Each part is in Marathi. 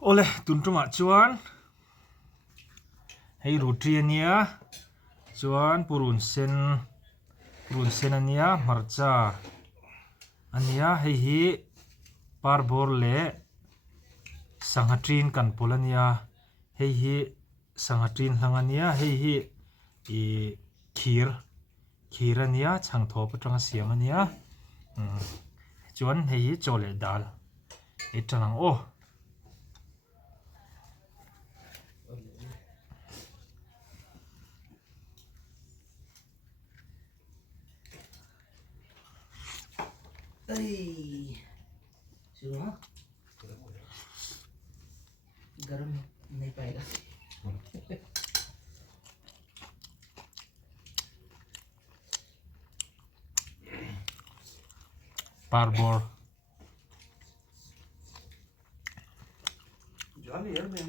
Ole tuntuma chuan hei rutri ania chuan purun sen ania marcha ania hei hi parbor le sangatrin kan polania hei hi sangatrin hlang ania hei hi i khir ania changthaw atanga siam ania chuan hei hi chole dal etang o सुनो गरम नहीं पाएगा parbor जाने यार मैं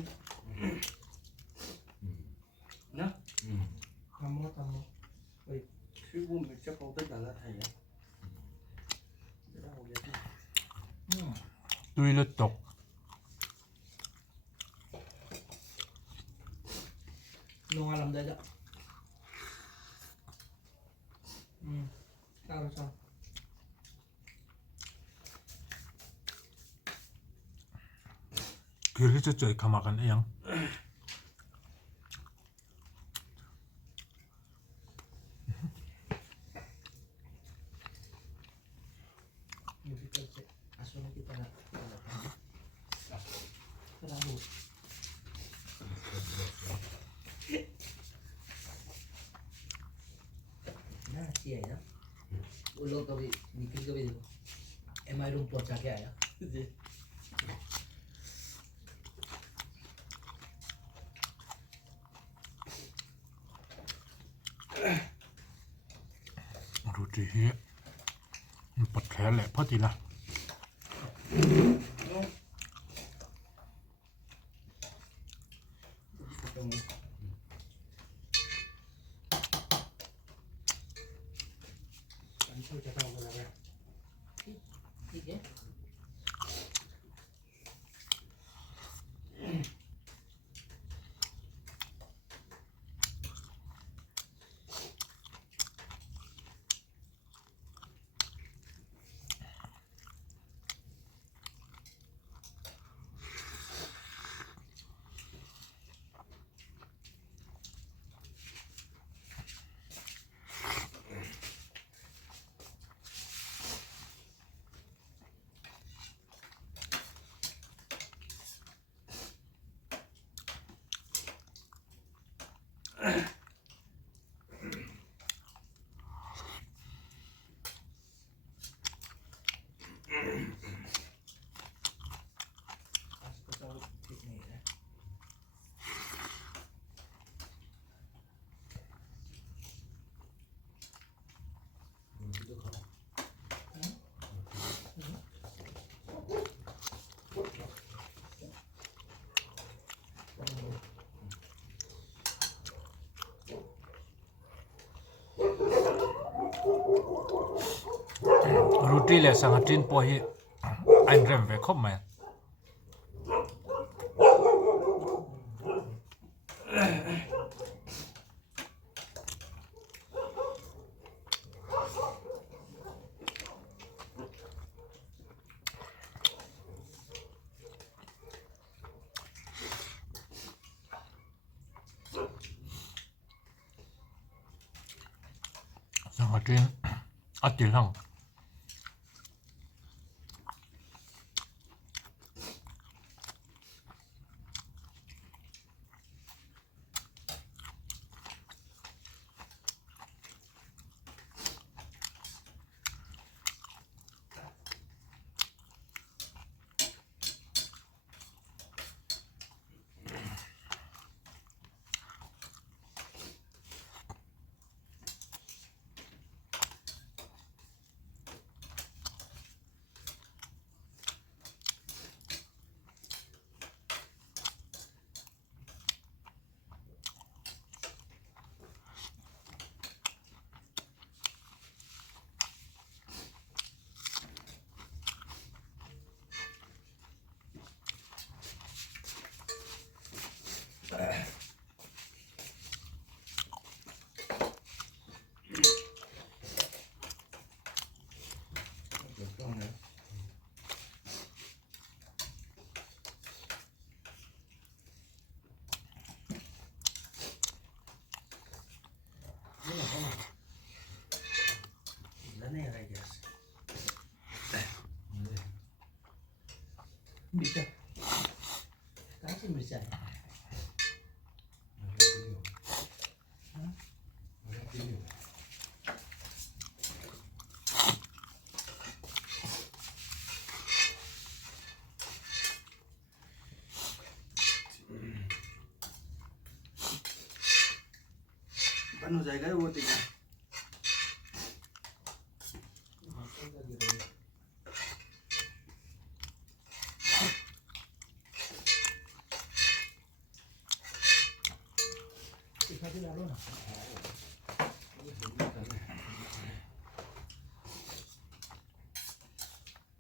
ना तमो वही फिर वो मिर्चा पाउडर डाला था यार जरा हो गया था tuile tok ngon làm đây đó sao rồi sao khir hi chu choi khama kan yang musical से आसुना की तरह terlalu nah sih ya ulo कभी निकल कभी देखो एमआई रूम पहुंचा के आया rutri hi pat khel le phatila ठीक है rutri le sangatrin po hi ein rem ve khop mai sangatrin atilang मिरच्या काय मिरच्या आहे बंद हो जाएगा वो देखना डालो ना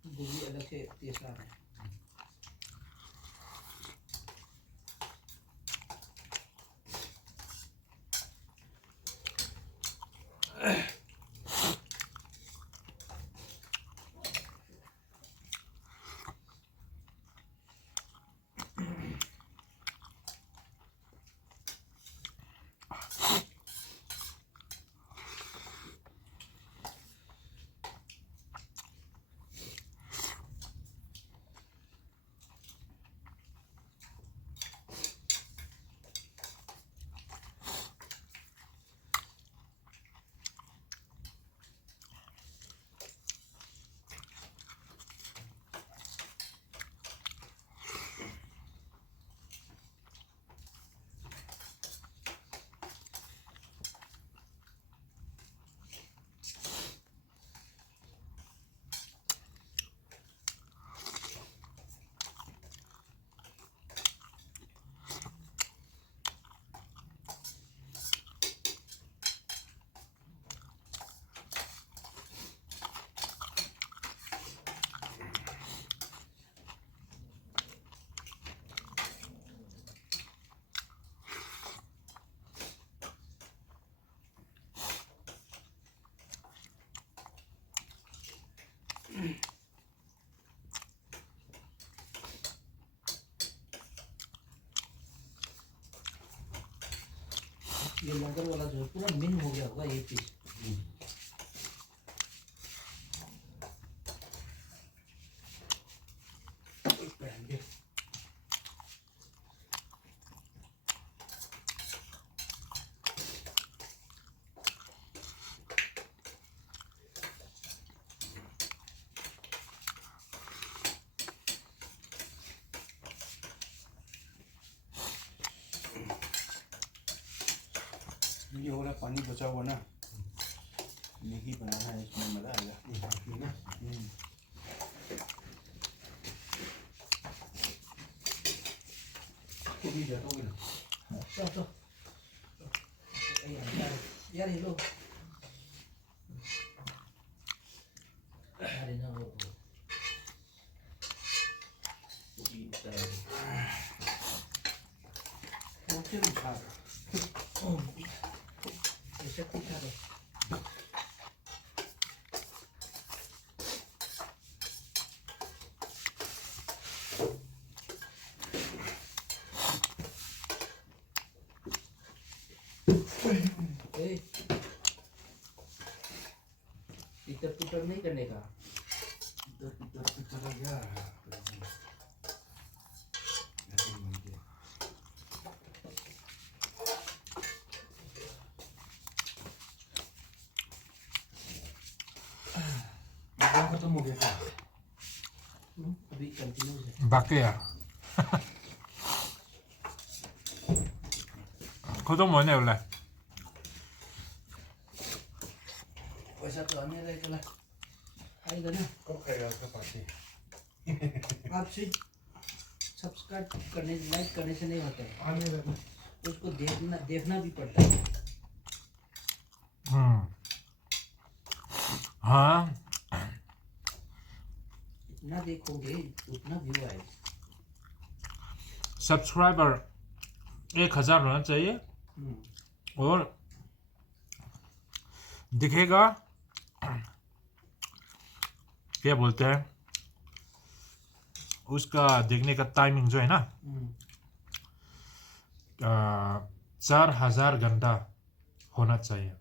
गोभी अलग से टेस्ट आ रहा है ये लंगर वाला जो है पूरा मिन हो गया होगा ये पीस ये हो रहा पानी बचा हुआ ना मैगी बनाना है इसमें मज़ा आएगा ना भी जाओगे ना तो यार ये लो अरे ना वो क्या उठा ऐसे उठा दो इतर पुटर नहीं करने का इतर क्या खत्म हो गया क्या अभी कंटिन्यू है बाकी है खत्म होने वाला है वैसा तो आने रहेगा आएगा ना कब खाएगा उसका पार्टी आप सिर्फ सब्सक्राइब करने लाइक करने से नहीं होता है आने लगा उसको देखना भी पड़ता है हाँ जितना देखोगे उतना व्यू आएगा सब्सक्राइबर 1000 होना चाहिए और दिखेगा क्या बोलते हैं उसका देखने का टाइमिंग जो है ना 4000 घंटा होना चाहिए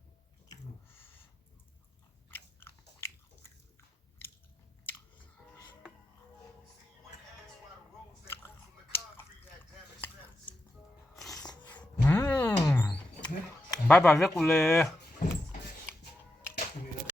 बाय बाय वेकुले